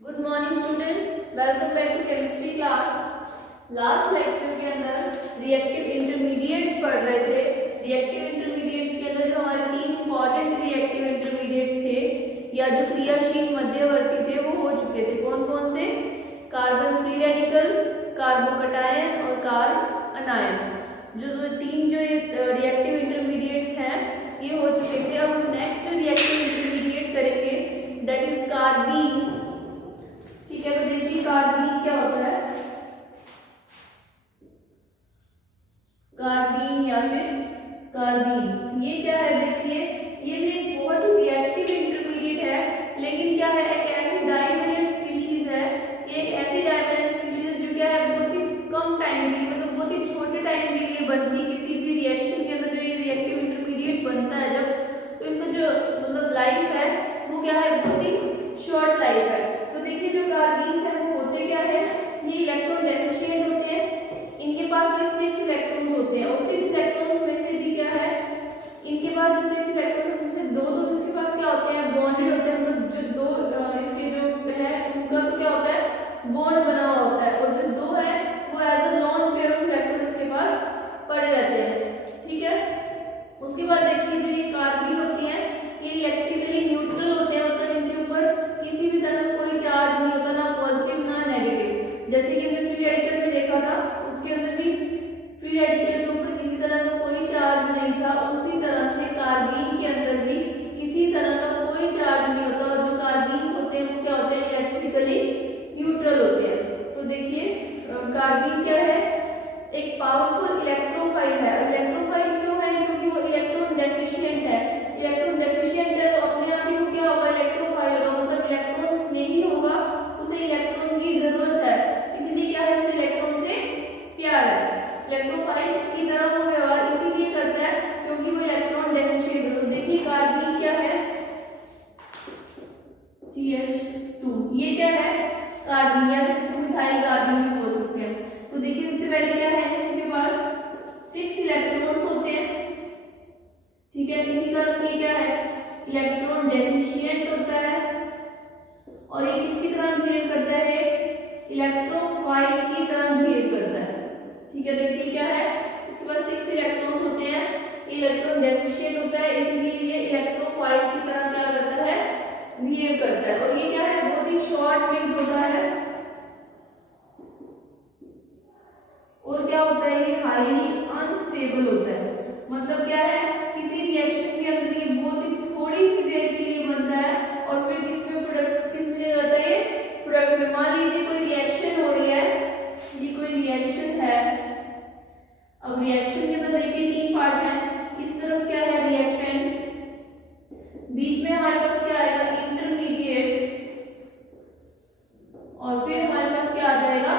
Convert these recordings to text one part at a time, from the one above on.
Good morning students, welcome back to chemistry class. Last lecture के अंदर reactive intermediates पढ़ रहे थे। रिएक्टिव इंटरमीडिएट्स के अंदर जो हमारे तीन इंपॉर्टेंट रिएक्टिव इंटरमीडिएट्स थे या जो क्रियाशील मध्यवर्ती थे वो हो चुके थे। कौन कौन से? कार्बन फ्री रेडिकल, कार्बोकटायन और कार्ब अनायन। जो तीन जो रिएक्टिव इंटरमीडिएट्स हैं ये हो चुके थे। अब हम नेक्स्ट रिएक्टिव इंटरमीडिएट करेंगे, दैट इज कार्बीन। ठीक है, तो देखिए कार्बीन क्या होता है। कार्बीन या फिर कार्बीन्स, ये क्या है? देखिए ये भी एक बहुत ही रिएक्टिव इंटरमीडिएट है, लेकिन क्या है, एक ऐसी डाइवेलेंट स्पीशीज है। ये एक ऐसी डाइवेलेंट स्पीशीज जो क्या है बहुत ही कम टाइम के लिए, मतलब बहुत ही छोटे टाइम के लिए बनती है। किसी भी रिएक्शन के अंदर जो ये रिएक्टिव इंटरमीडिएट बनता है जब, तो इसमें जो मतलब लाइफ है वो क्या है, बहुत ही शॉर्ट लाइफ है। तो देखिए जो कार्बीन है वो होते क्या है, ये इलेक्ट्रॉन डेफिशिएंट होते हैं। इनके पास भी 6 इलेक्ट्रॉन्स होते हैं और 6 इलेक्ट्रॉन्स में से भी क्या है, इनके पास जो 6 इलेक्ट्रॉन्स में से दो तो इसके पास क्या होते हैं, बॉन्डेड होते हैं। मतलब जो दो इसके जो है उनका तो क्या होता है, बॉन्ड बना हुआ होता है, और जो दो है वो as a lone pair of electron इसके पास पड़े रहते हैं। ठीक है, उसके बाद देखिए जो ये कार्बीन होती है ये इलेक्ट्रिकली न्यूट्रल होते हैं, मतलब इनके ऊपर किसी भी तरह का कोई चार्ज नहीं होता, ना पॉजिटिव ना नेगेटिव। जैसे कि हमने फ्री रेडिकल में देखा था, उसके अंदर भी फ्री रेडिकल के ऊपर किसी तरह का कोई चार्ज नहीं था, उसी तरह से कार्बीन के अंदर भी किसी तरह का कोई चार्ज नहीं होता। और जो कार्बीन होते हैं वो क्या होते हैं, इलेक्ट्रिकली न्यूट्रल होते हैं। तो देखिए कार्बीन क्या है, एक पावरफुल इलेक्ट्रोफाइल है। इलेक्ट्रोफाइल क्यों है? क्योंकि वो इलेक्ट्रॉन डेफिशिएंट है। इलेक्ट्रॉन डेफिशिएंट है तो अपने आप ही वो क्या होगा, इलेक्ट्रोफाइल होगा, मतलब इलेक्ट्रॉन्स नहीं होगा, उसे इलेक्ट्रॉन की जरूरत है, इसलिए क्या है, उसे इलेक्ट्रॉन से प्यार है। इलेक्ट्रोफाइल की तरह वो व्यवहार इसीलिए करता है क्योंकि वो इलेक्ट्रॉन डेफिशिएंट है। तो देखिए कार्बीन क्या है, CH2, ये क्या है, कार्बन, या फिर इसको मिथाइल कार्बन भी बोल सकते हैं। तो देखिए सबसे पहले क्या है, इसके पास 6 इलेक्ट्रॉन्स होते हैं। ठीक है, इसी कारण ये क्या है, इलेक्ट्रॉन डेफिशिएंट होता है और ये किसकी तरह बिहेव करता है, इलेक्ट्रोफाइल की तरह बिहेव करता है। ठीक है, देखिए क्या है, इसके पास 6 इलेक्ट्रॉन्स होते हैं, इलेक्ट्रॉन डेफिशिएंट होता है, इसलिए ये इलेक्ट्रोफाइल की तरह क्या करता है, बिहेव करता है। और ये क्या है, बहुत ही शॉर्ट लिव्ड होता है और क्या होता है, ये हाईली अनस्टेबल होता है। मतलब क्या है, किसी रिएक्शन के अंदर ये बहुत ही थोड़ी सी देर के लिए बनता है और फिर किसमें प्रोडक्ट किसमें जाता है, प्रोडक्ट में। मान लीजिए कोई रिएक्शन हो रही है, ये कोई रिएक्शन है। अब रिएक्शन के अंदर देखिए 3 पार्ट है। इस तरफ क्या है, रिएक्टेंट, बीच में हमारे पास क्या आएगा, इंटरमीडिएट, और फिर हमारे पास क्या आ जाएगा,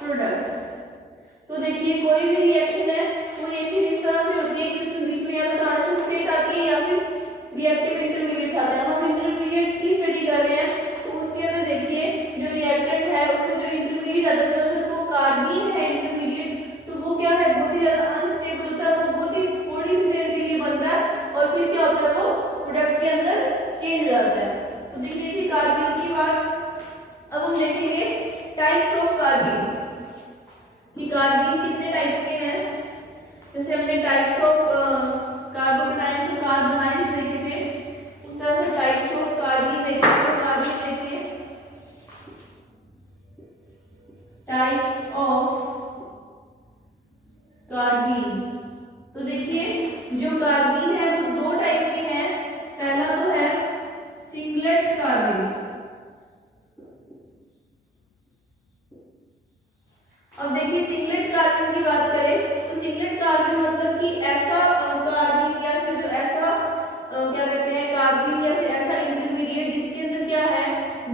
प्रोडक्ट। तो देखिए कोई भी रिएक्शन है, वो रिएक्शन इस तरह से होती है कि उसके बीच में या तो ट्रांजिशन स्टेट आती है या फिर रिएक्टिव इंटरमीडिएट्स आते हैं। हम इंटरमीडिएट्स की स्टडी कर रहे हैं, तो उसके अंदर देखिए जो रिएक्टेंट है उसमें जो इंटरमीडिएट आता है वो कार्बीन है इंटरमीडिएट, तो वो क्या है, बहुत ही ज्यादा अनस्टेबल होता है, वो बहुत ही थोड़ी सी देर के लिए बनता है और फिर क्या होता है, वो प्रोडक्ट के अंदर चेंज हो जाता है। तो देखिए थी कार्बीन की बात। अब हम देखेंगे टाइप्स ऑफ कार्बीन, कि कार्बीन कितने टाइप्स के हैं। जैसे हमने टाइप्स ऑफ कार्बोकटायन्स और कार्ब अनायन्स देखे थे, उस तरह से टाइप्स ऑफ कार्बीन देखे थे। कार्बीन देखिए, टाइप्स ऑफ कार्बीन। तो देखिए जो कार्बीन है वो 2 टाइप के हैं। पहला तो है सिंगलेट कार्बीन। अब देखिए सिंगलेट कार्बन की बात करें तो सिंगलेट कार्बन मतलब कि ऐसा कार्बन या फिर जो ऐसा क्या कहते हैं, कार्बन या फिर ऐसा इंटरमीडिएट जिसके अंदर क्या है,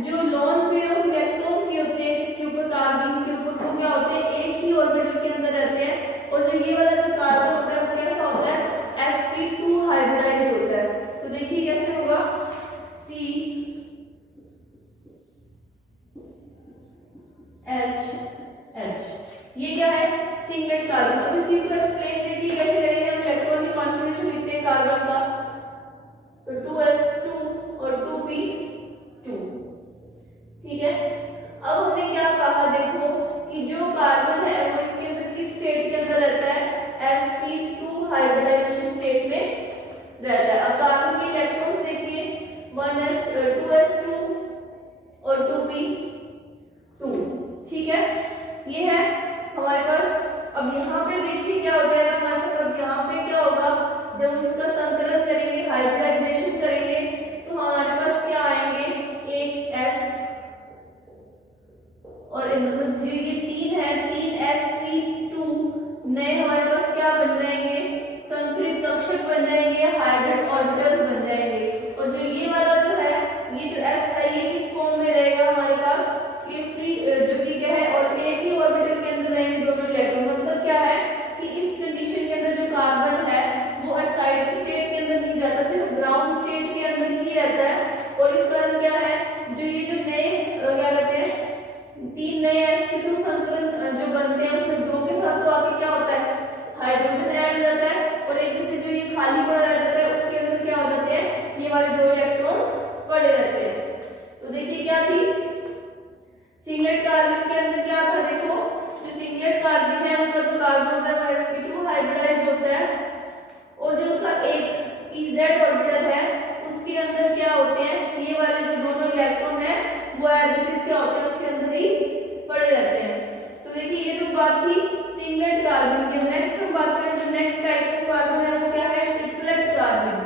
जो लॉन पेयर ऑफ इलेक्ट्रॉन्स ही होते हैं, जिसके ऊपर कार्बन के ऊपर वो क्या होते हैं, एक ही ऑर्बिटल के अंदर रहते हैं। और जो ये वाला जो कार्बन होता है वो कैसा होता है, sp2 हाइब्रिडाइज्ड होता है। तो देखिए कैसे होगा, CH, ये क्या है, सिंगलेट कार्बन। अब इस चीज को एक्सप्लेन देखिए कैसे करेंगे। हम इलेक्ट्रॉनिक कॉन्फिगरेशन लिखते हैं कार्बन का, तो 2s2 और 2p2। ठीक ठीक है। अब हमने क्या कहा, देखो कि जो कार्बन है वो इसके अंदर किस स्टेट के अंदर रहता है, sp2 हाइब्रिडाइजेशन स्टेट में रहता है। अब कार्बन के इलेक्ट्रॉन्स देखिए 2s2 और 2p2, ठीक है, ये है हमारे पास। अब यहाँ पे देखिए क्या हो जाएगा हमारे पास, अब यहाँ पे क्या होगा, जब हम इसका संकलन करेंगे, हाइब्रिडाइजेशन करेंगे, तो हमारे पास क्या आएंगे, एक s और मतलब जो ये 3 है, 3sp2 नए हमारे पास क्या बन जाएंगे, संकरित कक्षक बन जाएंगे, हाइब्रिड ऑर्बिटल्स बन जाएंगे। और जो ये वाला जो है, ये जो s है ये किस फॉर्म में रहेगा हमारे पास, ये फ्री जो कि क्या है, और एक ही ऑर्बिटल के अंदर रहेंगे दोनों इलेक्ट्रॉन। मतलब क्या है कि इस कंडीशन के अंदर जो कार्बन है वो एक्साइटेड स्टेट के अंदर नहीं जाता, सिर्फ ग्राउंड स्टेट के अंदर ही रहता है। और इस कारण क्या है, जो ये जो नए क्या कहते हैं, 3 नए sp2 संकलन जो बनते हैं उसमें 2 के साथ तो आगे क्या होता है, हाइड्रोजन ऐड हो जाता है, और एक जैसे जो ये खाली पड़ा रह जाता है उसके अंदर क्या हो जाते हैं, ये वाले 2 इलेक्ट्रॉन्स पड़े रहते हैं। तो देखिए क्या थी, सिंगलेट कार्बन के अंदर क्या था, देखो जो सिंगलेट कार्बन है उसका जो कार्बन होता है वो sp2 हाइब्रिडाइज होता है, और जो उसका एक pz ऑर्बिटल है उसके अंदर क्या होते हैं, ये वाले जो दोनों इलेक्ट्रॉन है वो एज इट इज क्या होते हैं, उसके अंदर ही पड़े रहते हैं। तो देखिए ये तो बात थी सिंगलेट कार्बन की। नेक्स्ट हम बात करें, जो नेक्स्ट टाइप ऑफ कार्बन है वो क्या है, ट्रिपलेट कार्बन।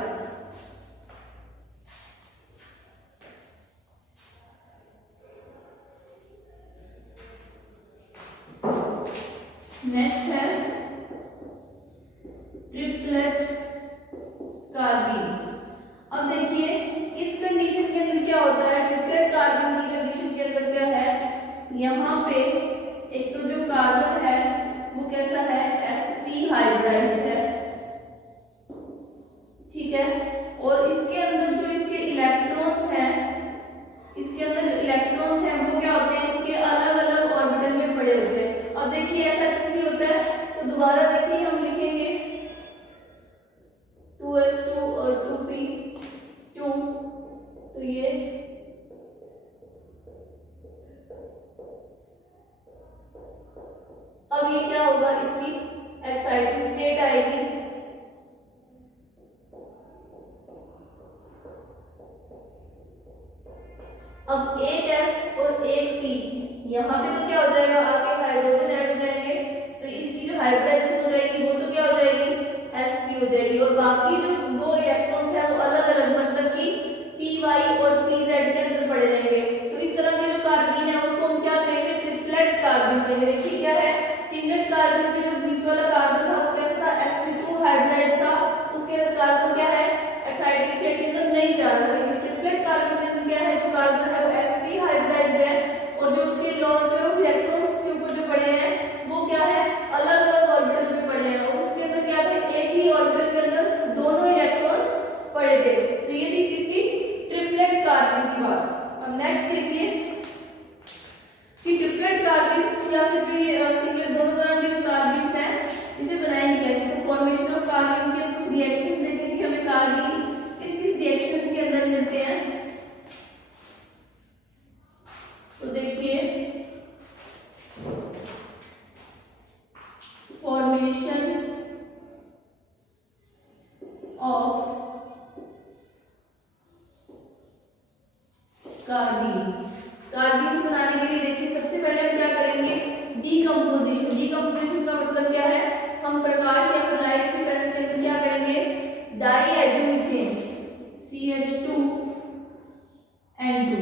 नेक्स्ट है ट्रिपलेट कार्बन। अब देखिए इस कंडीशन के अंदर क्या होता है, ट्रिपलेट कार्बन की कंडीशन के अंदर क्या है, यहाँ पे एक तो जो कार्बन है वो कैसा है, sp हाइब्रिडाइज्ड है, ठीक है, और इसके अंदर जो इसके इलेक्ट्रॉन्स हैं, इसके अंदर जो इलेक्ट्रॉन्स हैं वो क्या होते हैं, इसके अलग अलग ऑर्बिटल में पड़े होते हैं। अब देखिए ऐसा किसलिए होता है, तो दोबारा देखिए हम लिखेंगे 2s2 और 2p2, तो ये अब ये क्या होगा, इसकी एक्साइटेड स्टेट आएगी, अब एक s और एक p, यहाँ पे तो क्या हो जाएगा, आपके हाइड्रोजन ऐड हो जाएंगे, तो इसकी जो हाइब्रिडाइजेशन हो जाएगी वो तो क्या हो जाएगी, sp हो जाएगी, और बाकी जो 2 इलेक्ट्रॉन्स हैं वो अलग अलग, मतलब कि py और pz के अंदर पड़े रहेंगे। तो इस तरह के जो कार्बन है उसको हम क्या कहेंगे, ट्रिपलेट कार्बन कहेंगे। देखिए क्या है, सिंगलेट कार्बन के जो बीच वाला कार्बन था वो कैसा था, sp2 हाइब्रिडाइज था, उसके अंदर कार्बन क्या है, एक्साइटेड स्टेट के अंदर नहीं जा रहा है। ट्रिपलेट कार्बन के अंदर क्या है, जो कार्बन है वो sp हाइब्रिडाइज है, और जो उसके लोन पेयर ऑफ इलेक्ट्रॉन्स के ऊपर जो पड़े हैं वो क्या है, अलग अलग ऑर्बिटल पे पड़े हैं, और उसके अंदर क्या थे, एक ही ऑर्बिटल के अंदर दोनों इलेक्ट्रॉन्स पड़े थे। तो ये थी किसकी, ट्रिपलेट कार्बन की बात। अब नेक्स्ट देखिए कि ट्रिपलेट कार्बन या फिर जो ये सिंगल दोनों तरह के जो कार्बन हैं इसे बनाएंगे कैसे, तो फॉर्मेशन ऑफ कार्बन के कुछ रिएक्शंस देखेंगे, हमें कार्बन किस किस रिएक्शंस के अंदर मिलते हैं। तो देखिए फॉर्मेशन ऑफ कार्बन्स बनाने के लिए देखिए सबसे पहले हम क्या करेंगे, डीकंपोजिशन। डीकंपोजिशन का मतलब क्या है, हम प्रकाश या फिर लाइट की प्रेजेंस के अंदर क्या करेंगे, डाईएजोमीथेन CH2N2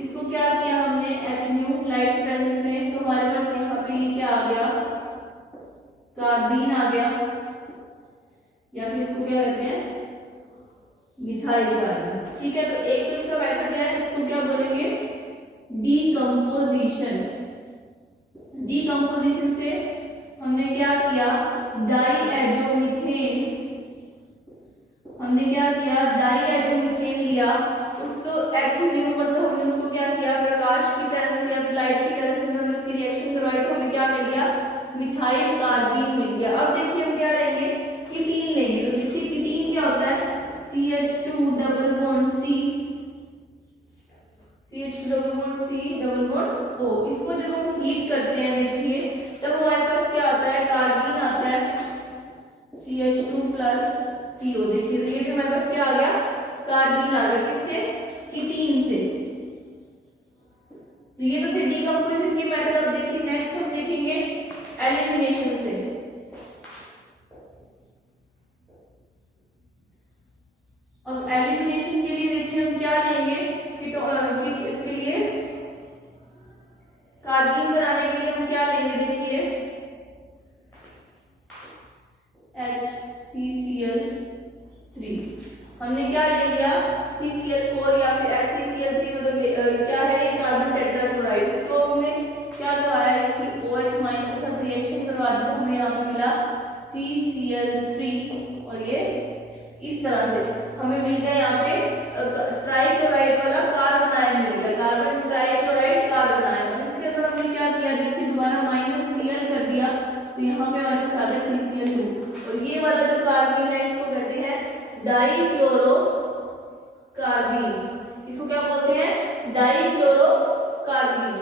इसको क्या किया हमने, H लाइट प्रेजेंस में, तो हमारे पास यहाँ पे क्या आ गया, कार्बन आ गया, या फिर इसको क्या कहते हैं, मिथाइल कार्बन, ठीक है। तो एक तो इसका मेथड है, इसको क्या बोलेंगे, डीकंपोजिशन। डीकंपोजिशन से हमने क्या किया, डाईएजोमीथेन, हमने क्या किया, डाईएजोमीथेन लिया, उसको HNU मतलब हमने उसको क्या किया, प्रकाश की प्रेजेंस या लाइट की प्रेजेंस में हमने उसकी रिएक्शन करवाई, तो हमें क्या मिल गया, मिथाइल कार्बन मिल गया। अब देखिए हम क्या लेंगे, कीटीन लेंगे। तो देखिए कीटीन क्या होता है, CH2 double bond C CH2 double bond C double bond O। इसको जब हम हीट करते हैं देखिए तब हमारे पास क्या आता है, कार्बन आता है CH2 प्लस CO। देखिए तो ये भी हमारे पास क्या आ गया, कार्बन आ गया, किससे, कीटीन से। तो ये तो थे डीकंपोजिशन के मेथड। अब देखिए नेक्स्ट हम देखेंगे एलिमिनेशन से। अब एलिमिनेशन के लिए देखिए हम क्या लेंगे कि इसके लिए कार्बन बनाने के लिए हम क्या लेंगे, देखिए HCCl3। हमने क्या ले लिया, CCl4 या फिर HCCl3, मतलब क्या है ये, कार्बन टेट्राक्लोराइड। इसको हमने क्या करवाया, इसकी OH माइनस के साथ रिएक्शन करवा दिया, हमें यहाँ पे मिला CCl3। और ये इस तरह से हमें मिल गया यहाँ पे ट्राइक्लोराइड वाला कार्बन आयन मिल गया, कार्बन ट्राइक्लोराइड कार्बन आयन। इसके अंदर हमने क्या किया, देखिए दोबारा -Cl कर दिया, तो यहाँ पे हमारे पास आ गया CCl2। और ये वाला जो कार्बन है इसको कहते हैं डाइक्लोरो कार्बन। इसको क्या बोलते हैं, डाइक्लोरो कार्बन।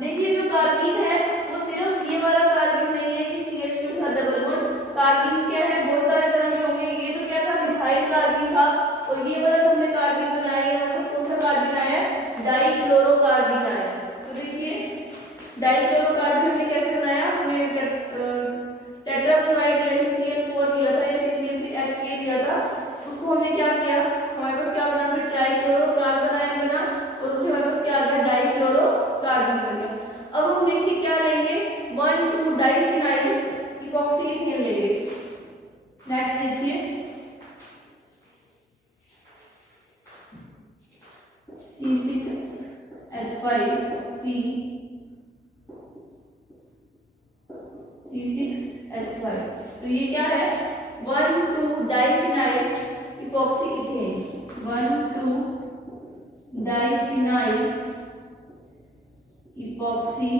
देखिए जो कार्बन है वो सिर्फ ये वाला कार्बन नहीं है कि CH2 था डबल बॉन्ड। कार्बन क्या है, बहुत सारे तरह के होंगे। ये तो क्या था, मिथाइल कार्बन था। और ये वाला जो हमने कार्बन बनाया है हमारे कौन सा कार्बन आया है, डाइक्लोरो कार्बन आया। तो देखिए डाइक्लोरो कार्बन हमने कैसे बनाया, हमने टेट्राक्लोराइड CCl4 लिया था, CCl3H लिया था, उसको हमने क्या किया, हमारे पास क्या बना, फिर ट्राइक्लोरो कार्बन आयन बना और उससे हमारे पास क्या आ गया, डाइक्लोरो कार्बन बन गया। अब हम देखिए क्या लेंगे, 1,2 डाइफिनाइल इपॉक्सी इथेन लेंगे। नेक्स्ट देखिए C6H5 तो ये क्या है, 1,2 diphenyl epoxy ethane. 1,2 diphenyl epoxy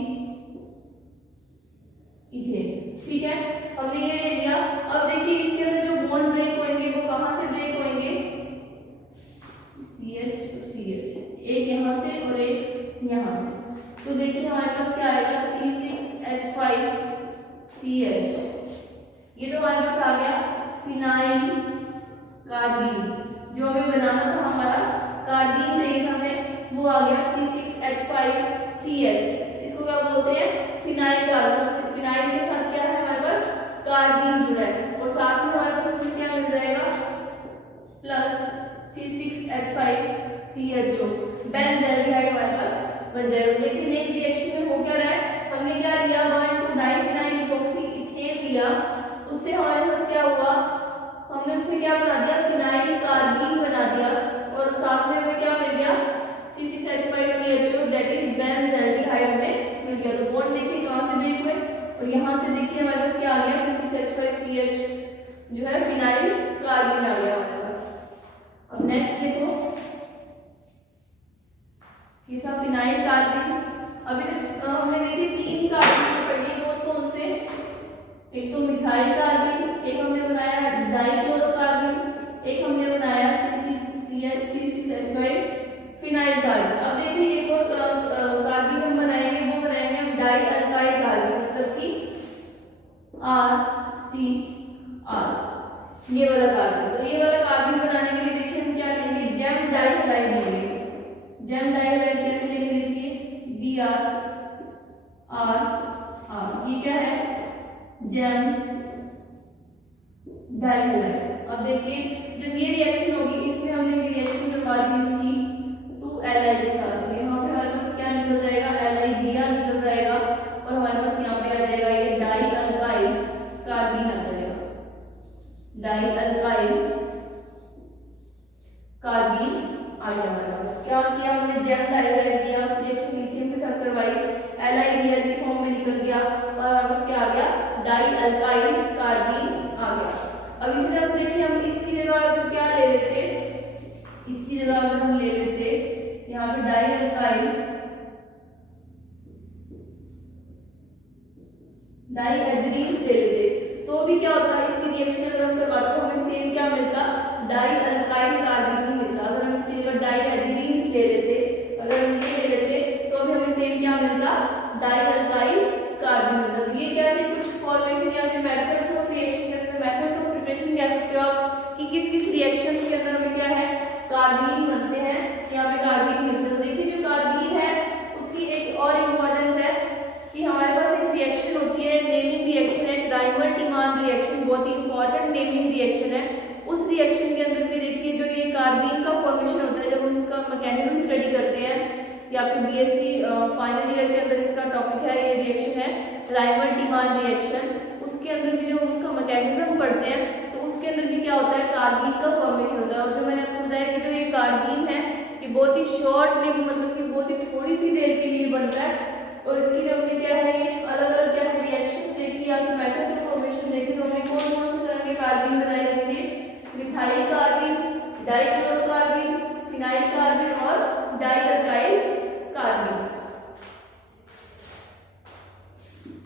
ethane. ठीक है, हमने ये ले लिया। अब देखिए इसके अंदर जो बॉन्ड ब्रेक होंगे वो कहां से ब्रेक होंगे, CH और CH, एक यहां से और एक यहां से। तो देखिए हमारे पास क्या आएगा, C6H5CH। ये तो हमारे पास आ गया फिनाइल कार्बन। जो हमें बनाना था, हमारा कार्बन चाहिए था हमें, वो आ गया C6H5CH। इसको क्या बोलते हैं, फिनाइल कार्बन। फिनाइल के साथ क्या है हमारे पास, कार्बन जुड़ा है और साथ में हमारे पास इसमें क्या मिल जाएगा, प्लस C6H5CH जो बेंज़ल्डिहाइड हमारे पास बन जाएगा। लेकिन एक रिएक्शन में हो क्या रहा है, हमने क्या लिया, 1,2 डाइफिनाइल इपॉक्सी इथेन लिया, उससे हमारे पास क्या हुआ, हमने उससे क्या बना दिया, फिनाइल कार्बन बना दिया और साथ में हमें क्या मिल गया, C6H5CH दैट इज बेंज़ल्डिहाइड में मिल गया। तो बॉन्ड देखिए कहां से ब्रेक हुए और यहां से देखिए हमारे पास क्या आ गया, C6H5CH जो है फिनाइल कार्बन आ गया हमारे पास। अब नेक्स्ट देखो, ये था फिनाइल कार्बन। अभी हमने देखिए 3 कार्बन पढ़ी, कौन से, एक तो मिथाइल कार्बन, एक हमने बनाया डाइक्लोरो कार्बन, एक हमने बनाया C6H5 फिनाइल कार्बन। अब देखिए एक और कार्बन हम बनाएंगे, वो बनाएंगे हम डाई अल्काइल कार्बन, मतलब कि RCR, ये वाला कार्बन। तो ये वाला कार्बन बनाने के लिए देखिए हम क्या लेंगे, जेम डाइहाइड लेंगे। जेम डाइहाइड कैसे लेंगे, देखिए BrRR, ये क्या है, जेम डाइहाइड। अब देखिए जब ये रिएक्शन होगी, इसमें हमने रिएक्शन करवा दी इसकी 2Li के साथ में, यहाँ पे हमारे पास क्या निकल जाएगा, LiBr निकल जाएगा और हमारे पास यहाँ पे आ जाएगा ये डाई अल्काइल कार्बन आ जाएगा, डाई अल्काइल कार्बन आ गया हमारे पास। क्या किया हमने, जेम डाइहाइड लिया, रिएक्शन लिथियम के साथ करवाई, LiBr की फॉर्म में निकल गया और हमारे पास क्या आ गया, डाई अल्काइल कार्बन आ गया। अब इसी तरह से देखिए हम इसकी जगह अगर क्या ले लेते, इसकी जगह अगर हम ले लेते यहाँ पे डाई अल्काइल डाईएजिलीन्स ले लेते, तो भी क्या होता है, इसकी रिएक्शन अगर हम करवाते तो हमें सेम क्या मिलता, डाई अल्काइल कार्बन मिलता। अगर हम इसकी जगह डाईएजिलीन्स ले लेते, अगर हम ये ले मैकेनिज्म स्टडी करते हैं, ये आपके बीएससी फाइनल ईयर के अंदर इसका टॉपिक है, ये रिएक्शन है राइमर डीमान रिएक्शन। उसके अंदर भी जब हम उसका मैकेनिज्म पढ़ते हैं तो उसके अंदर भी क्या होता है, कार्बीन का फॉर्मेशन होता है। और जो मैंने आपको बताया कि जो ये कार्बीन है ये बहुत ही शॉर्ट लिव, मतलब कि बहुत ही थोड़ी सी देर के लिए बनता है। और इसकी जो हमने क्या है अलग अलग क्या है रिएक्शन देखी या फिर मेथड्स ऑफ फॉर्मेशन देखे, तो हमने कौन कौन से तरह के कार्बीन बनाए देखे, मिथाइल कार्बीन, डाइक्लोरोकार्बीन, फिनाइल कार्बीन और डाइअल्काइल कार्बीन।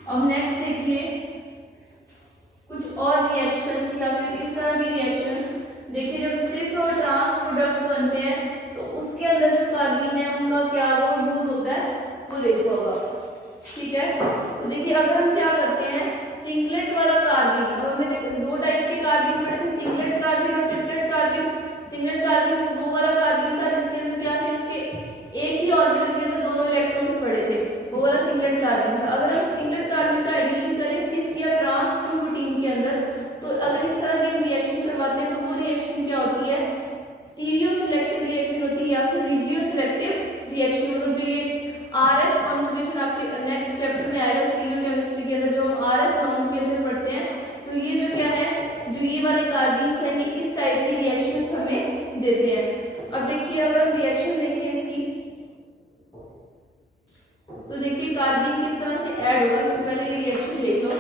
अब नेक्स्ट देखिए कुछ और रिएक्शंस या फिर इस तरह की रिएक्शंस। देखिए जब सिस और ट्रांस प्रोडक्ट्स बनते हैं तो उसके अंदर जो कार्बीन है उनका क्या वो यूज होता है वो देखो होगा, ठीक है। तो देखिए अगर हम क्या करते हैं सिंगलेट वाला कार्बीन, अब हमने दो टाइप के कार्बीन पढ़े थे, सिंगलेट कार्बीन और ट्रिपलेट कार्बीन। सिंगलेट कार्बीन वो वाला कार्बीन था जिसके अंदर क्या थे, उसके एक ही ऑर्बिटल के अंदर दोनों इलेक्ट्रॉन्स पड़े थे, वो वाला सिंगलेट कार्बीन था। अगर हम सिंगलेट कार्बीन का एडिशन करें सिस या ट्रांस ब्यूटेन के अंदर, तो अगर इस तरह की रिएक्शन करवाते हैं तो वो रिएक्शन क्या होती है, स्टीरियो सिलेक्टिव रिएक्शन होती है या फिर रिजियो सिलेक्टिव रिएक्शन। मतलब जो ये आरएस कॉन्जुगेशन आपके नेक्स्ट चैप्टर में आएगा स्टीरियो केमिस्ट्री के अंदर, जो हम आरएस कॉन्जुगेशन पढ़ते हैं, तो ये जो क्या है जो ये वाले कार्बीन है ये इस टाइप की रिएक्शंस हमें देते हैं। अब देखिए अगर हम रिएक्शन देखिए इसकी, तो देखिए कार्बीन किस तरह से ऐड होगा। सबसे पहले ये रिएक्शन देख लो,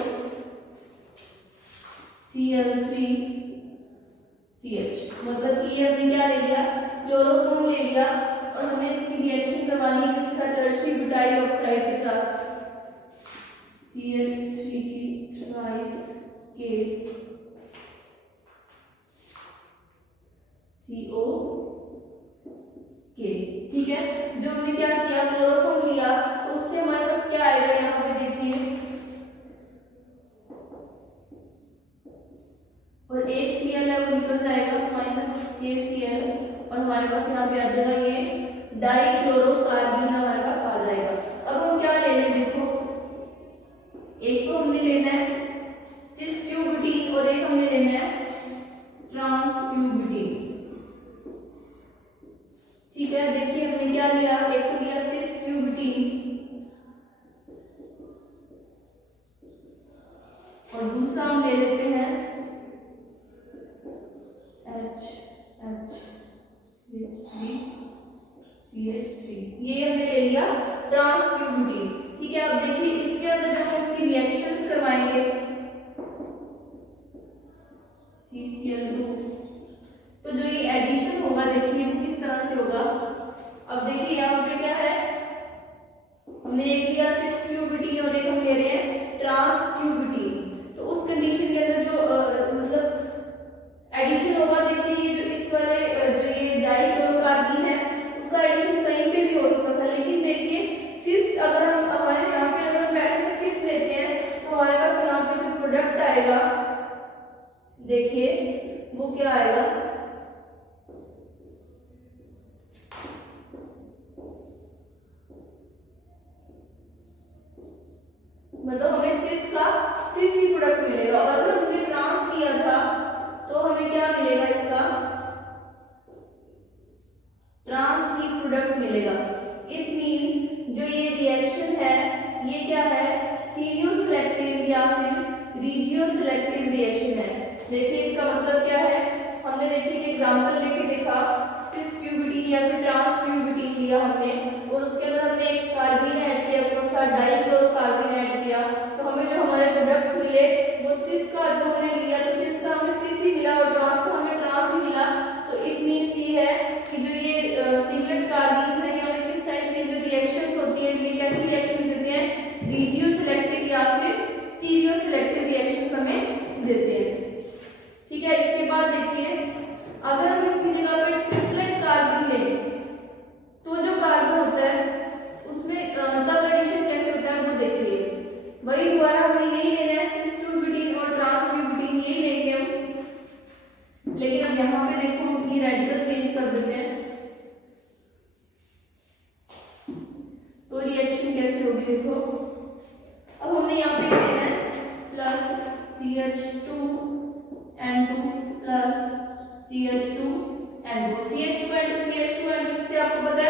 Cl3CH, मतलब कि ये हमने क्या ले लिया, क्लोरोफॉर्म ले लिया और हमने इसकी रिएक्शन करवानी है किसके साथ, टर्शियरी ब्यूटाइल ऑक्साइड के साथ, CH3 की थ्राइस के CO के, ठीक है। जो हमने क्या किया क्लोरोफॉर्म लिया तो उससे हमारे पास क्या आएगा, यहाँ पे देखिए और एक Cl है वो निकल जाएगा माइनस KCl और हमारे पास यहाँ पे आ जाएगा ये डाइक्लोरोकार्बीन हमारे पास आ जाएगा। अब हम क्या ले लें, देखो एक तो हमने लेना है सिस ट्यूब्यूटीन और एक हमने लेना है ट्रांस ट्यूब्यूटीन, ठीक है। देखिए हमने क्या लिया, एक तो लिया सिस ट्यूब्यूटीन और दूसरा हम ले लेते हैं CH3, ये हमने ले लिया ट्रांस ट्यूब्यूटीन, ठीक है। अब देखिए इसके अंदर जब हम इसकी रिएक्शंस करवाएंगे CCl2, तो जो ये एडिशन होगा देखिए वो किस तरह से होगा। अब देखिए यहाँ पे क्या है, हमने एक लिया सिस ट्यूब्यूटीन और एक हम ले रहे हैं ट्रांस ट्यूब्यूटीन, तो उस कंडीशन के अंदर जो मतलब एडिशन होगा, देखिए ये जो इस वाले जो ये डाइक्लोरोकार्बीन है उसका एडिशन कहीं पे भी हो सकता था, लेकिन देखिए सिस अगर हम हमारे यहाँ पे अगर पहले से सिस लेते हैं तो हमारे पास यहाँ पे जो प्रोडक्ट आएगा देखिए वो क्या आएगा, मतलब हमें सिस ही प्रोडक्ट मिलेगा। और अगर हमने ट्रांस किया था तो हमें क्या मिलेगा, इसका ट्रांस ही प्रोडक्ट मिलेगा। इट मींस जो ये रिएक्शन है ये क्या है, स्टीरियो सिलेक्टिव या फिर रिजियो सिलेक्टिव रिएक्शन है। देखिए इसका मतलब क्या है, हमने देखिए एग्जांपल लेके देखा सिस ट्यूब्यूटीन या फिर ट्रांस ट्यूब्यूटीन लिया हमने और उसके अंदर हमने एक कार्बीन ऐड किया, कौन सा डाइक्लोरोकार्बीन ऐड किया, तो हमें जो हमारे प्रोडक्ट्स मिले वो सिस का जो हमने लिया तो सिस का हमें सिस ही मिला और ट्रांस का हमें ट्रांस ही मिला। तो इट मींस ये है कि जो ये सिंगलेट कार्बीन है या किस टाइप की जो रिएक्शंस होती है, ये कैसी रिएक्शन देते हैं, रिजियो सिलेक्टिव या फिर स्टीरियो सिलेक्टिव रिएक्शंस हमें देते हैं, ठीक है। इसके बाद देखिए अगर हम इसकी जगह पर ट्रिपलेट कार्बन लें तो जो कार्बन होता है उसमें तब एडिशन कैसे होता है वो देखिए, वही दोबारा हमें यही लेना है सिस ट्यूब्यूटीन और ट्रांस ट्यूब्यूटीन ये लेंगे हम, लेकिन अब यहाँ पे देखो हम ये रेडिकल चेंज कर देते हैं तो रिएक्शन कैसे होगी देखो। अब हमने यहाँ पे लेना है प्लस CH2N2 प्लस CH2N2 से आपको पता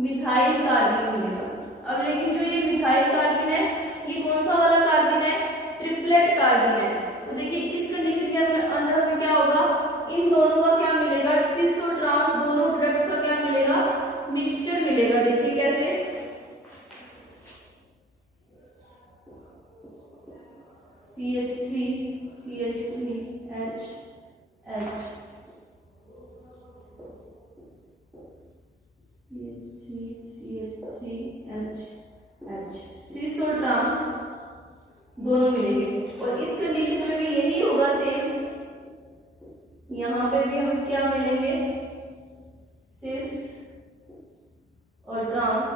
मिथाइल कार्बन मिलेगा। अब लेकिन जो ये मिथाइल कार्बन है ये कौन सा वाला कार्बन है, ट्रिपलेट कार्बन है। तो देखिए इस कंडीशन के अंदर हमें क्या होगा, इन दोनों का क्या मिलेगा, सिस और ट्रांस दोनों प्रोडक्ट्स का क्या मिलेगा, मिक्सचर मिलेगा। देखिए कैसे, CH3 CH3 H H CH3 H H सिस और ट्रांस दोनों मिलेंगे। और इस कंडीशन में भी यही होगा सेम, यहाँ पे भी हमें क्या मिलेंगे, सिस और ट्रांस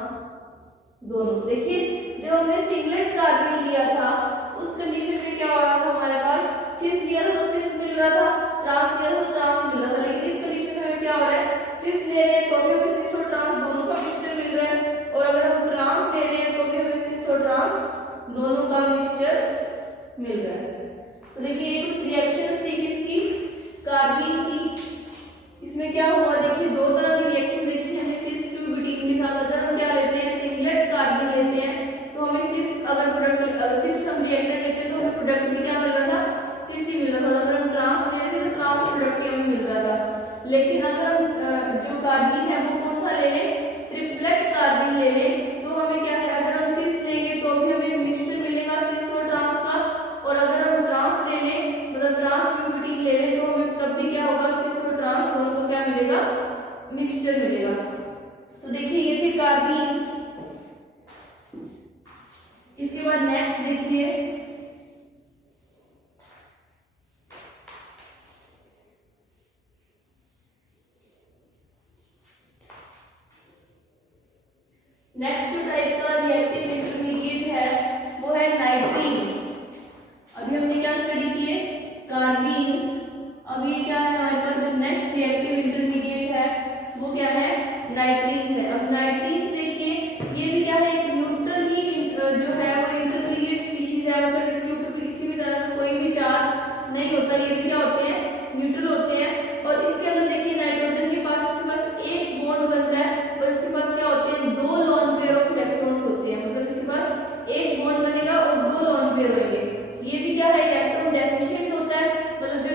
दोनों। देखिए जब हमने सिंगलेट कार्बन लिया था उस कंडीशन में क्या हो रहा था, हमारे पास सिस लिया था तो सिस मिल रहा था, ट्रांस लिया था तो ट्रांस मिल रहा था। लेकिन इस कंडीशन में हमें क्या हो रहा है, सिस ले रहे हैं तो भी हमें सिस और ट्रांस दोनों का मिक्सचर मिल रहा है, और अगर हम ट्रांस ले रहे हैं तो भी हमें सिस और ट्रांस दोनों का मिक्सचर मिल रहा है। तो देखिए ये कुछ रिएक्शंस थी किसकी, कार्बन की। इसमें क्या हुआ, देखिए दो तरह की रिएक्शन देखी हमने सिस टू ब्यूटीन के साथ। अगर हम क्या लेते हैं, सिंगलेट कार्बन लेते हैं तो हमें सिस, अगर प्रोडक्ट सिस हम रिएक्टर लेते हैं तो हमें प्रोडक्ट भी क्या मिल रहा था, सिस ही मिल रहा था। अगर हम ट्रांस ले रहे थे तो ट्रांस प्रोडक्ट ही हमें मिल रहा था। लेकिन अगर हम जो कार्बन है वो कौन सा ले लें, ट्रिपलेट कार्बन ले लें तो हमें क्या है, अगर हम सिस लेंगे तो भी हमें मिक्सचर मिलेगा सिस और ट्रांस का, और अगर हम ट्रांस ले लें मतलब ट्रांस टू ब्यूटीन ले लें तो हमें तब भी क्या होगा, सिस और ट्रांस दोनों को क्या मिलेगा, मिक्सचर मिलेगा। तो देखिए ये थे कार्बीन्स। इसके बाद नेक्स्ट देखिए, नेक्स्ट जो टाइप का रिएक्टिव इंटरमीडिएट है वो है नाइट्रीन्स। अभी हमने क्या स्टडी किए, कार्बीन्स। अब ये क्या है हमारे पास, जो नेक्स्ट रिएक्टिव इंटरमीडिएट है वो क्या है, नाइट्रीन्स है। अब नाइट्रीन्स देखिए ये भी क्या है, एक न्यूट्रल ही जो है वो इंटरमीडिएट स्पीशीज है, मतलब इसके ऊपर किसी भी तरह का कोई भी चार्ज नहीं होता। ये भी क्या होते हैं, न्यूट्रल होते हैं। और इसके अंदर देखिए नाइट्रोजन के पास एक बॉन्ड बनता है और इसके पास क्या होते हैं, दो लोन पेयर ऑफ इलेक्ट्रॉन्स होते हैं। मतलब इसके पास एक बॉन्ड बनेगा और दो लोन पेयर होंगे। ये भी क्या है, इलेक्ट्रॉन डेफिशिएंट होता है। मतलब जो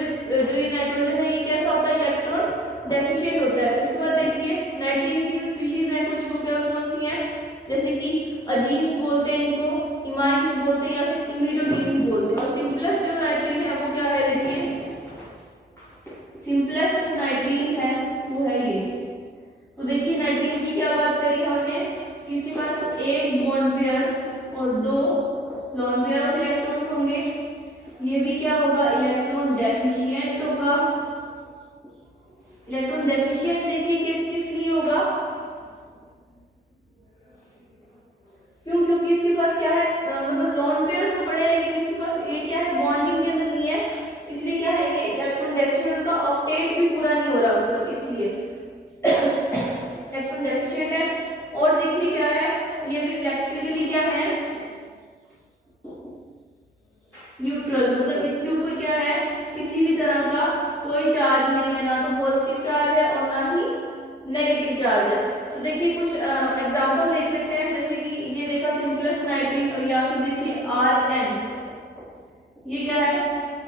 ये नाइट्रोजन है ये कैसा होता है, इलेक्ट्रॉन डेफिशिएंट होता है। उसके बाद देखिए नाइट्रीन की जो स्पीशीज है कुछ होते हैं, कौन सी हैं, जैसे कि अजीन्स बोलते हैं इनको, इमाइन्स बोलते हैं या फिर इमिडोजीन्स बोलते हैं। और सिंपलेस्ट जो नाइट्रीन है वो क्या है, देखिए सिंपलेस्ट जो नाइट्रीन है वो है ये। तो देखिए नाइट्रीन की क्या बात करी हमने, किसी पास एक बॉन्ड पेयर और दो लोन पेयर ऑफ इलेक्ट्रॉन्स होंगे। ये भी क्या होगा, इलेक्ट्रॉन डेफिशिएंट होगा। इलेक्ट्रॉन डेफिशिएंट देखिए किस लिए होगा, क्यों, क्योंकि इसके पास क्या है, मतलब लोन पेयर्स तो बड़े लेकिन इसके पास ये क्या है, बॉन्डिंग के अंदर नहीं है, इसलिए क्या है ये इलेक्ट्रॉन डेफिशिएंट का ऑक्टेट भी पूरा नहीं हो रहा, मतलब इसलिए इलेक्ट्रॉन डेफिशिएंट है। और देखिए क्या है, ये भी इलेक्ट्रिकली क्या है, न्यूट्रल। मतलब इसके ऊपर क्या है, किसी भी तरह का कोई चार्ज नहीं है, ना तो पॉजिटिव चार्ज है और ना ही नेगेटिव चार्ज है। तो देखिए कुछ एग्जांपल देख लेते हैं, जैसे कि ये देखा सिंपलेस्ट नाइट्रीन, और या फिर देखिए Rn, ये क्या है,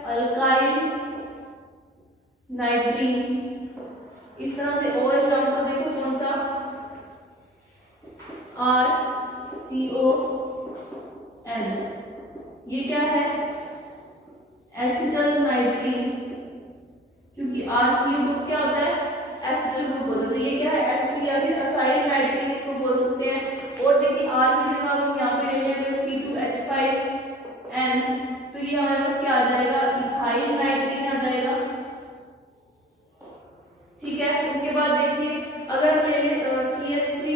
अल्काइल नाइट्रीन। इस तरह से और एग्जांपल देखो, कौन सा, RCON, ये क्या है, एसिटल नाइट्रीन, क्योंकि RCO ग्रुप क्या होता है, एसिटल ग्रुप होता है। तो ये क्या है, एसिड या फिर असाइल नाइट्रीन इसको बोल सकते हैं। और देखिए R की जगह हम यहाँ पे ले लेंगे C2H5N, तो ये हमारे पास क्या आ जाएगा, इथाइल नाइट्रीन आ जाएगा। ठीक है, उसके बाद देखिए अगर हम ले लें CH3,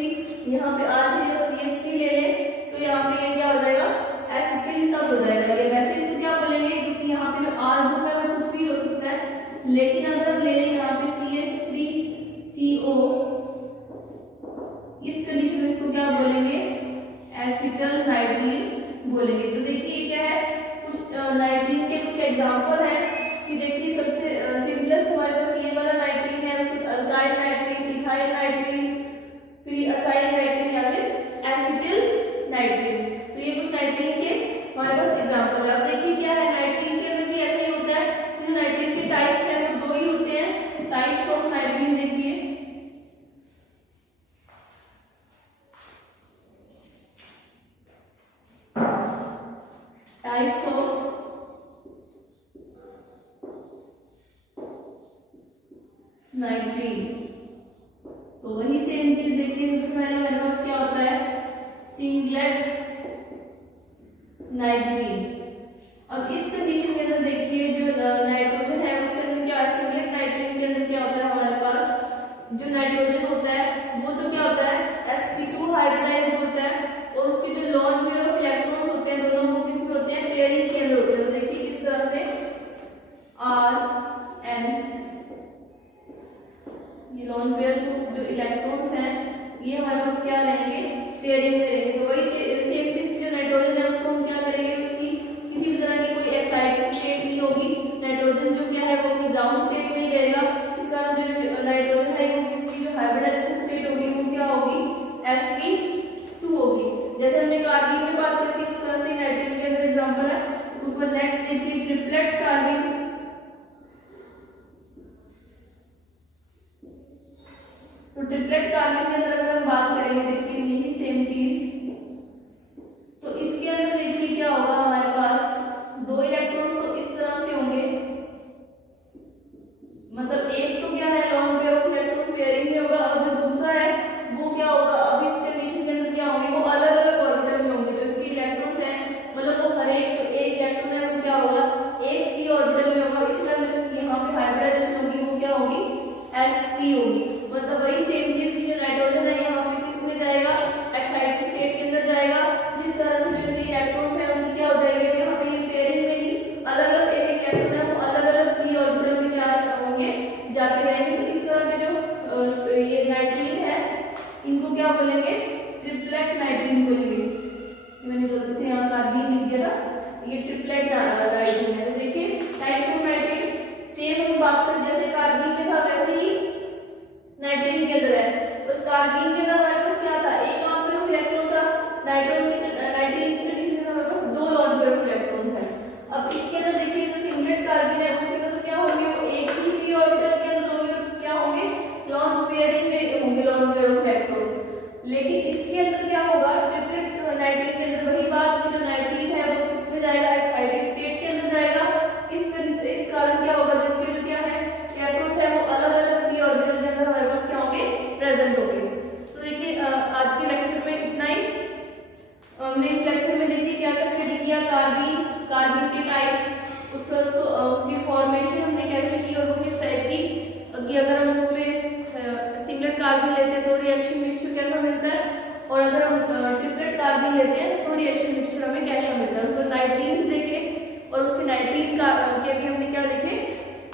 यहाँ पे R की जगह CH3 ले लें तो यहाँ पे ये क्या हो जाएगा, एसिटिल तब हो जाएगा। ये वैसे इसको क्या बोलेंगे, क्योंकि यहाँ पे जो R ग्रुप है वो कुछ भी हो सकता है, लेकिन अगर हम ले लें यहाँ पे CH3CO, इस कंडीशन में इसको क्या बोलेंगे, एसिटल नाइट्रीन बोलेंगे। तो देखिए क्या है, कुछ नाइट्रीन के कुछ एग्जांपल हैं कि देखिए सबसे सिंपलेस्ट हमारे पास ये वाला नाइट्रीन है, उसके अल्काइल नाइट्रीन, इथाइल नाइट्रीन, फिर असाइल तो वही सेम चीज देखिए, सबसे पहले हमारे पास क्या होता है, सिंगलेट नाइट्रीन। अब इस कंडीशन के अंदर देखिए जो नाइट्रोजन है उसके अंदर क्या है, सिंगलेट नाइट्रीन के अंदर क्या होता है, हमारे पास जो नाइट्रोजन होता है वो तो क्या होता है sp2 हाइब्रिडाइज होता है, और उसके जो लोन पेयर ऑफ इलेक्ट्रॉन्स होते हैं दोनों वो किस में होते हैं, पेयरिंग के अंदर होते हैं। तो देखिए किस तरह से R N, ये लोन पेयर जो इलेक्ट्रॉन्स हैं ये हमारे पास क्या रहेंगे, पेयरिंग में रहेंगे। तो वही सेम चीज जो नाइट्रोजन है उसको हम क्या करेंगे, उसकी किसी भी तरह की कोई एक्साइटेड स्टेट नहीं होगी, नाइट्रोजन जो क्या है वो अपनी ग्राउंड स्टेट में ही रहेगा। इस कारण जो नाइट्रोजन है वो किसकी जो हाइब्रिडाइजेशन स्टेट होगी वो क्या होगी, sp2 होगी। जैसे हमने कार्बन में बात की थी उस तरह से नाइट्रोजन के अंदर एग्जांपल है। उसके बाद नेक्स्ट देखिए ट्रिपलेट कार्बन। तो ट्रिपलेट कार्बन के अंदर अगर हम बात करेंगे देखिए यही सेम चीज, तो इसके अंदर देखिए क्या होगा, हमारे पास दो इलेक्ट्रॉन्स तो इस तरह से होंगे, मतलब एक तो क्या है long pair of electron pairing में होगा, और जो दूसरा है वो क्या होगा, अब इस कंडीशन के अंदर क्या होंगे, वो अलग अलग ऑर्बिटल में होंगे। जो इसके इलेक्ट्रॉन्स हैं मतलब वो हर एक जो एक इलेक्ट्रॉन है वो क्या होगा, एक p ऑर्बिटल में होगा। इस कारण जो यहाँ पे हाइब्रिडाइजेशन होगी वो क्या होगी, sp होगी। मतलब वही सेम चीज की जो नाइट्रोजन है यहाँ पे किस में जाएगा, एक्साइटेड स्टेट के अंदर जाएगा, जिस तरह से जो इलेक्ट्रॉन्स है उनकी क्या हो जाएगी, यहाँ पे ये पेयरिंग में ही अलग अलग एक इलेक्ट्रॉन है वो अलग अलग p ऑर्बिटल में क्या होंगे, जाते रहेंगे। तो इस तरह के जो ये नाइट्रीन है इनको क्या बोलेंगे, ट्रिपलेट नाइट्रीन बोलेंगे। मैंने गलती से यहाँ कार्बन लिख दिया था, ये ट्रिपलेट नाइट्रीन है। तो देखिए टाइप ऑफ नाइट्रीन सेम हम बात करें जैसे कार्बन में था वैसे ही नाइट्रीन के अंदर है। बस कार्बन के अंदर हमारे पास क्या था, एक लॉन पेयर ऑफ इलेक्ट्रॉन था, नाइट्रीन की कंडीशन में हमारे पास दो लॉन पेयर ऑफ इलेक्ट्रॉन्स हैं। अब इसके अंदर देखिए जो सिंगलेट कार्बन है उसके अंदर तो क्या होंगे, वो एक ही p ऑर्बिटल के अंदर होंगे, तो क्या होंगे लॉन पेयरिंग में होंगे लॉन पेयर ऑफ इलेक्ट्रॉन्स। लेकिन इसके अंदर क्या होगा, ट्रिपलेट नाइट्रीन के अंदर वही बात कि जो नाइट्रीन है वो किसमें जाएगा, एक्साइटेड स्टेट के अंदर जाएगा। इस कारण क्या होगा, जिसके जो क्या है इलेक्ट्रॉन्स है वो अलग अलग p ऑर्बिटल के अंदर हमारे पास क्या होंगे, प्रेजेंट होंगे। तो देखिए आज के लेक्चर में इतना ही। हमने इस लेक्चर में देखिए क्या क्या स्टडी किया, कार्बन के टाइप्स, उसकी फॉर्मेशन हमने कैसे की और वो किस टाइप की, कि अगर हम उसमें सिंगलेट कार्बन लेते हैं तो रिएक्शन मिक्सचर कैसा मिलता है, और अगर हम ट्रिपलेट कार्बन लेते हैं तो रिएक्शन मिक्सचर हमें कैसा मिलता है। उसको नाइट्रीन्स देखे और उसके नाइट्रीन के भी हमने क्या देखे,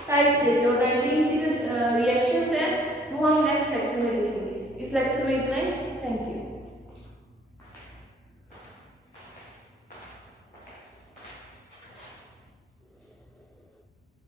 टाइप्स देखे, और नाइट्रीन की जो रिएक्शंस हैं वो हम नेक्स्ट लेक्चर में देखेंगे। इस लेक्चर में इतना ही, थैंक यू।